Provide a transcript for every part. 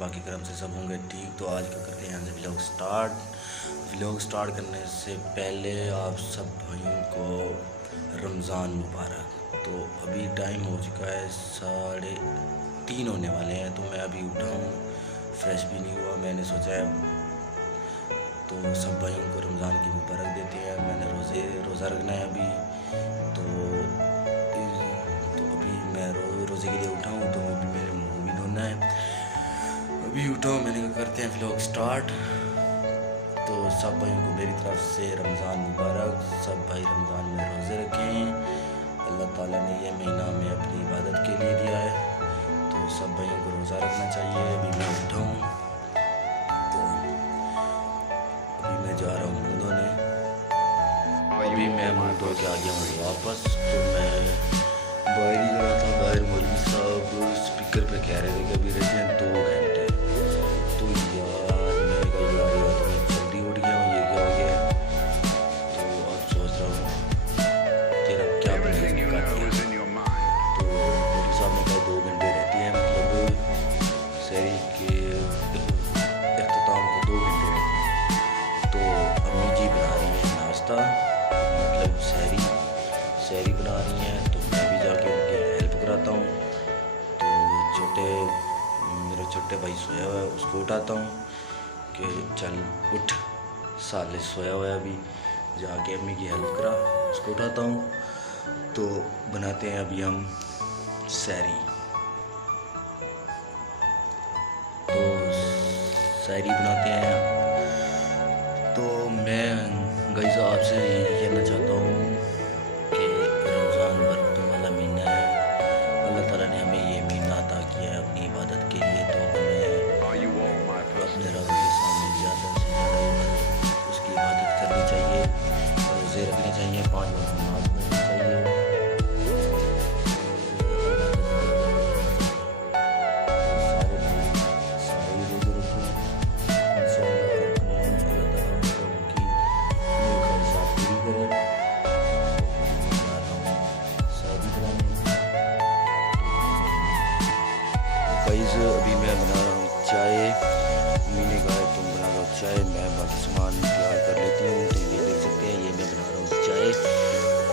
पाक के करम से सब होंगे ठीक। तो आज का करते हैं यहाँ से व्लॉग स्टार्ट करने से पहले आप सब भाइयों को रमज़ान मुबारक। तो अभी टाइम हो चुका है 3:30 होने वाले हैं। तो मैं अभी उठा हूँ, फ्रेश भी नहीं हुआ। मैंने सोचा है तो सब भाइयों को रमज़ान की मुबारक देते हैं। मैंने रोज़ा रखना है अभी। तो अभी मैं रोज़े के लिए उठा हूँ, तो अभी मेरे मुँह भी धोना है। अभी उठा हूँ, मैंने कहा करते हैं व्लॉग स्टार्ट। तो सब भाइयों को मेरी तरफ से रमज़ान मुबारक। सब भाई रमज़ान में रोज़े रखें। अल्लाह ताला ने यह महीना हमें अपनी इबादत के लिए दिया है, तो सब भाइयों को रोज़ा रखना चाहिए। अभी मैं उठा हूँ, तो अभी मैं जा रहा हूँ मुँह धोने। अभी मैं मुँह धो के आ गया हूँ वापस। तो मैं बाहर ही गया था, बाहर मौलवी साहब स्पीकर पे कह रहे थे कि अभी रहते हैं 2 घंटे। तो यार मैंने कहा यार तो मैं जल्दी उठ गया हूँ, ये क्या हो गया। तो अब सोच रहा हूँ तेरा क्या बनेगा। तो मौलवी साहब ने कहा 2 घंटे रहती है, मतलब शहरी के अख्ताम को 2 घंटे रहते हैं। तो अम्मी जी बना रही है नाश्ता, मतलब शहरी बना रही हैं। तो मैं भी जाके उनकी हेल्प कराता हूँ। तो मेरा छोटे भाई सोया हुआ है, उसको उठाता हूँ कि चल उठ, साले सोया हुआ है अभी, जाके अम्मी की हेल्प करा। उसको उठाता हूँ। तो बनाते हैं अभी हम सहरी। तो सहरी बनाते हैं। तो मैं गाइस आपसे यही कहना चाहता हूँ कि रमज़ान बरकतों वाला महीना है। अल्लाह ताला ने हमें ये महीना अता किया है अपनी इबादत के लिए। तो हमें अपने रब के सामने ज़्यादा से ज़्यादा उसकी इबादत करनी चाहिए, रोज़े रखने चाहिए, 5 वक्त नमाज़ पढ़नी चाहिए। गाइस अभी मैं बना रहा हूँ चाय। मम्मी ने कहा तुम बना लो चाय, मैं बाकी सामान तैयार कर लेती हूँ। तो ये देख सकते हैं, ये मैं बना रहा हूँ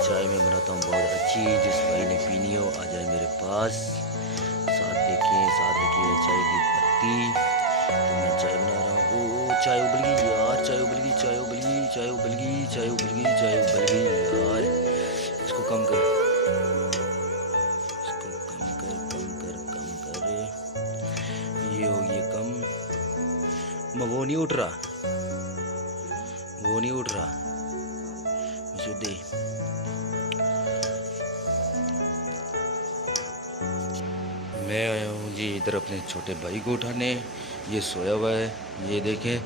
चाय मैं बनाता हूँ बहुत अच्छी। जिस भाई ने पीनी हो आ जाए मेरे पास। साथ रखी है चाय की पत्ती। तो मैं चाय बना रहा हूँ। ओ चाय उबल गई यार, चाय उबल गई यार। इसको कम कर, ये हो गया कम। वो नहीं उठ रहा, मुझे दे। मैं आया हूँ जी इधर अपने छोटे भाई को उठाने। ये सोया हुआ है, ये देखें,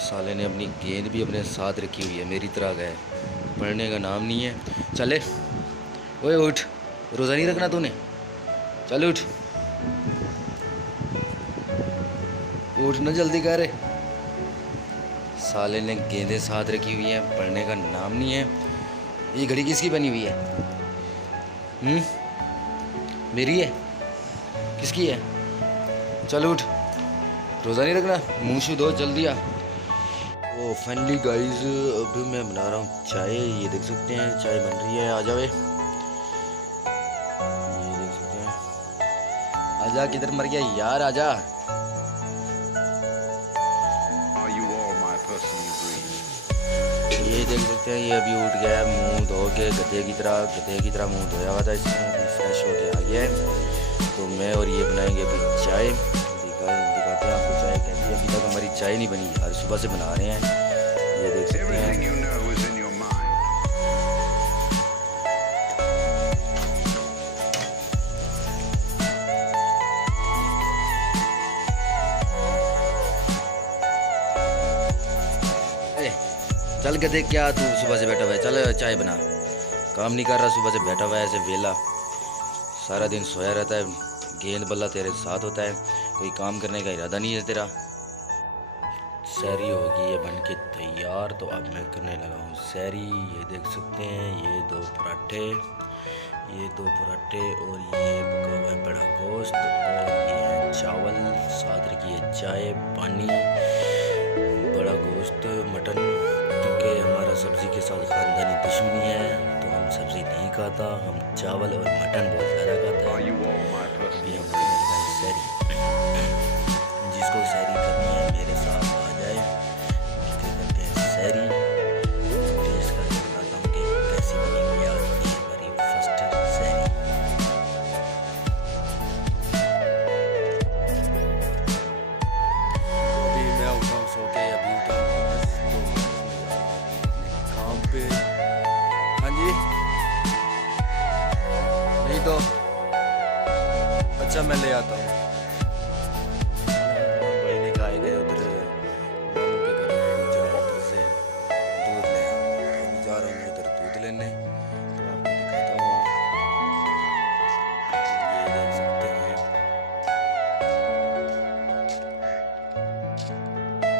साले ने अपनी गेंद भी अपने साथ रखी हुई है। मेरी तरह गए, पढ़ने का नाम नहीं है। चले ओए उठ, रोज़ा नहीं रखना तूने, चल उठ ना जल्दी कर। साले ने गेंदें साथ रखी हुई हैं, पढ़ने का नाम नहीं है। ये घड़ी किसकी बनी हुई है? मेरी है? किसकी है? चल उठ, रोज़ा नहीं रखना, मुँह शु धो जल्दी आ। ओ फाइनली गाइस अभी मैं बना रहा हूँ चाय। ये देख सकते हैं चाय बन रही है। आ जाओ, ये देख सकते हैं। आजा, किधर मर गया यार, आजा। ये देख सकते हैं, ये अभी उठ गया है मुंह धो के, गधे की तरह मुंह धोया हुआ था इसने, अभी फ्रेश होके आ गया है। तो मैं और ये बनाएंगे अभी चाय। दिखाते हैं आपको चाय कैसी है। अभी तक हमारी चाय नहीं बनी यार, सुबह से बना रहे हैं। ये देख सकते हैं। चल गधे, क्या तू सुबह से बैठा हुआ है, चल चाय बना। काम नहीं कर रहा, सुबह से बैठा हुआ है ऐसे वेला, सारा दिन सोया रहता है। गेंद बल्ला तेरे साथ होता है, कोई काम करने का इरादा नहीं है तेरा। सहरी होगी ये बन के तैयार। तो अब मैं करने लगा हूँ सहरी। ये देख सकते हैं, ये 2 पराठे, ये 2 पराठे और ये पका हुआ है बड़ा गोश्त और ये है चावल, साथ रखी है चाय, पानी, बड़ा गोश्त, मटन। क्योंकि हमारा सब्ज़ी के साथ ख़ानदानी दुश्मनी है तो हम सब्ज़ी नहीं खाता, हम चावल और मटन बहुत ज़्यादा खाते हैं। अभी हम करेंगे सैरी। जिसको सैरी करनी है मेरे साथ आ जाए, मिलकर करते हैं सैरी। टेस्ट करके बताता हूँ कि कैसी बनी यार ये हमारी फर्स्ट सैरी। अभी मैं उठा हूँ सो के, अभी उठा हूँ बस तो काम पे। हाँ जी, नहीं तो अच्छा मैं ले आता हूँ।